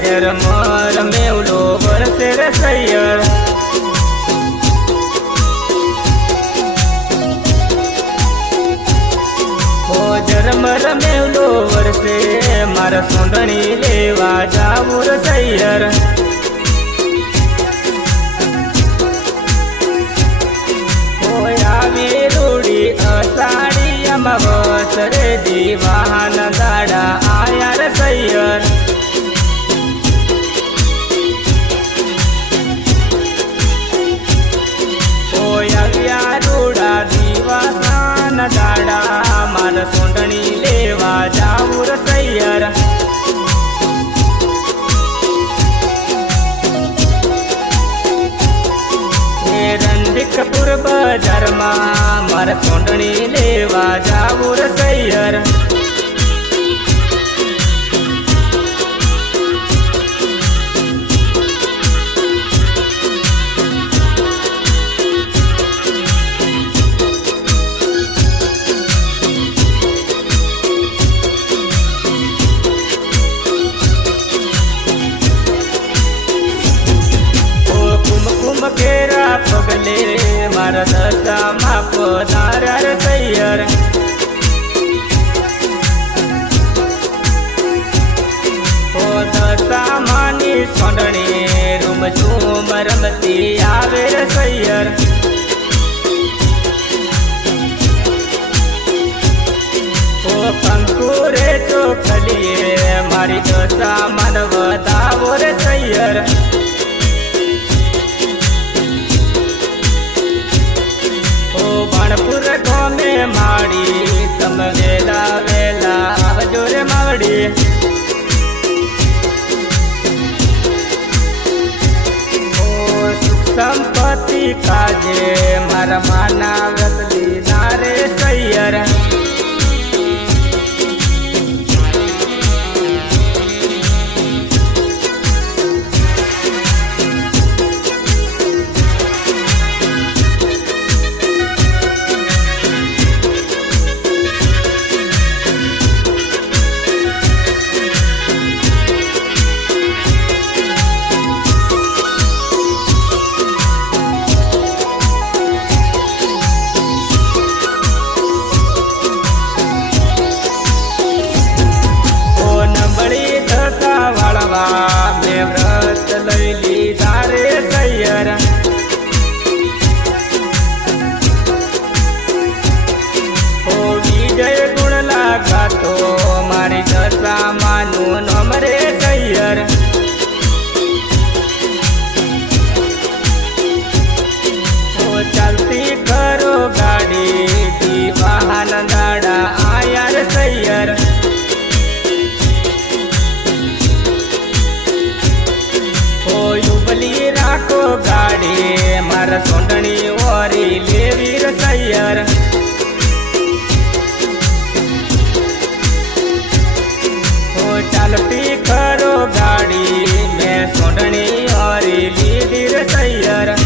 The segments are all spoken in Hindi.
झरमर मेवलो वरसे रे सैयर। ओ झरमर मेवलो वरसे मारा सोंदणी लेवा जावू रे सैयर। रूड़ी अषाढ़ी अमावस रे दीवान दाड़ा आया रे सैयर। ओया रूड़ा दीवान दाड़ा मार सोंदणी लेवा जाऊ रे सैयर। रंधिकपुर बाजार में मार सोंदणी लेवा जाऊ रे सैयर। केरा पगले मारा दशा माप दारा रे सैयर। ओ दशा मानी सोंदणी रूम झूम रमती आवे रे सैयर। ओ कंकुरे चोखलिए मारी दशा मानव दावो रे सैयर। बाणपुर गाँव में माड़ी तम वेला वेला आवजो रे मावड़ी। ओ सुख संपत्ति काजे मारा माना वतली नारे सैयर। में व्रत लैली दारे सैयर। ओ विजय गुण लागा तो मारी दशा मानू नमरे सैयर। ओ चलती करो गाड़ी दीवान दाड़ा आया रे सैयर। युबली राखो गाड़ी मार सोंदणी ओरी लेवी रे सैयर। ओ चलती करो गाड़ी में सोंदणी ओरी लेवी रे सैयर।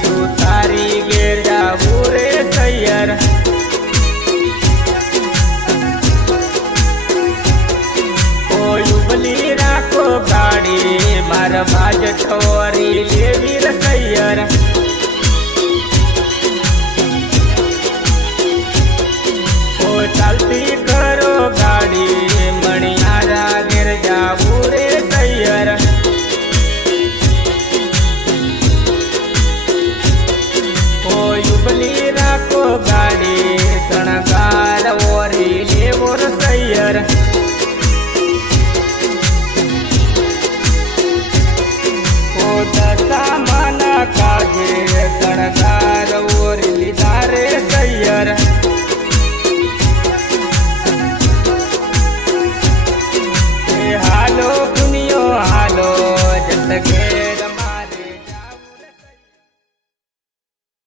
सुतारी गेर जाऊ रे सैयर। ओ युबली राखो गाड़ी मार बाज छोरी लेवी रे सैयर।